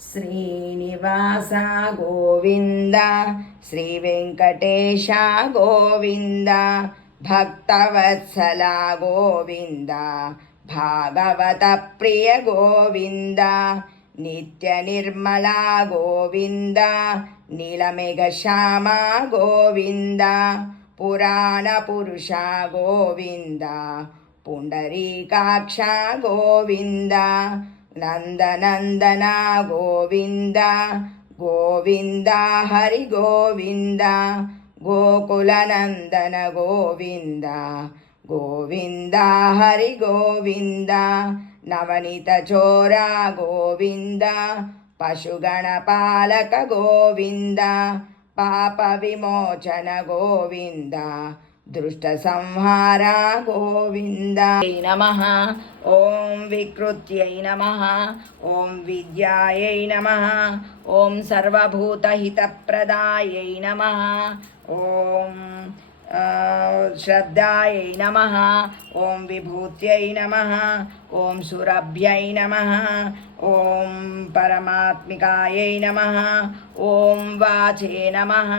శ్రీనివాస గోవింద శ్రీ వెంకటేశ గోవింద భక్తవత్సల గోవింద భాగవత ప్రియ గోవింద నిత్య నిర్మల గోవింద నీలమేఘ శ్యామ గోవింద పురాణ పురుష గోవింద పుండరీకాక్ష గోవింద నందనందన గోవింద గోవింద హరి గోవింద గోకులనందన గోవింద గోవింద హరి గోవింద నవనీత చోర గోవింద పశుగణ పాలక గోవింద పాప విమోచన గోవింద దృష్ట సంహార గోవింద నమః. ఓం వికృత్యై నమః. ఓం విద్యాయై నమః. ఓం సర్వభూతహితప్రదాయై నమః. ఓం శ్రద్ధాయై నమః. ఓం విభూత్యై నమః. ఓం సురభ్యై నమః. ఓం పరమాత్మికాయై నమః. ఓం వాచే నమః.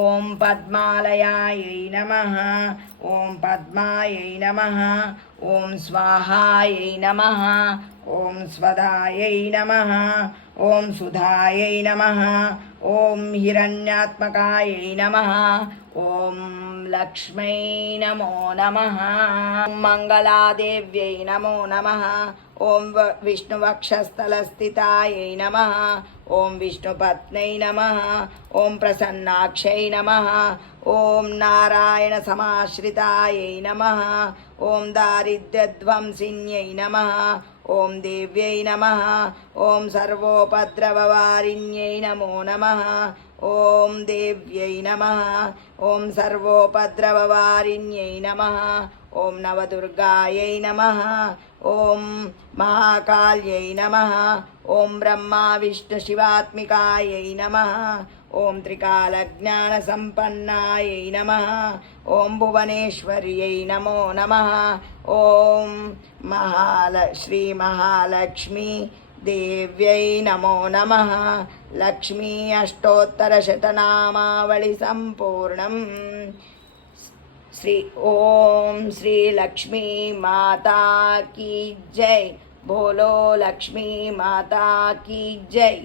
ఓం పద్మాలయాయై నమః. ఓం పద్మాయై నమః. ఓం స్వాహాయై నమః. ఓం స్వదాయై నమః. ఓం సుధాయై నమః. ఓం హిరణ్యాత్మకాయై నమః. ఓం లక్ష్మై నమో నమః. మంగళాదేవ్యై నమో నమః. ఓం విష్ణువక్షస్థలస్థితాయై నమః. ఓం విష్ణుపత్నై నమః. ఓం ప్రసన్నాక్షై నమః. ఓం నారాయణ సమాశ్రితాయై నమః. ఓం దారిద్ర్యధ్వంసిన్యై నమః. ఓం దేవ్యై నమః. ఓం సర్వోపద్రవవారిణ్యై నమో నమః. ఓం దేవ్యై నమః. ఓం సర్వోపద్రవవారిణ్యై నమః. ఓం నవదుర్గాయై నమః. ఓం మహాకాళ్యై నమః. ఓం బ్రహ్మా విష్ణు శివాత్మికాయై నమః. ఓం త్రికాలజ్ఞానసంపన్నాయై నమః. ఓం భువనేశ్వర్యై నమో నమః. ఓం శ్రీ మహాలక్ష్మీ దేవ్యై నమో నమః. లక్ష్మీ అష్టోత్తరశతనామావళి సంపూర్ణం. ఓం శ్రీ లక్ష్మీ మాతా కీ జై. బోలో లక్ష్మీ మాతా కీ జై.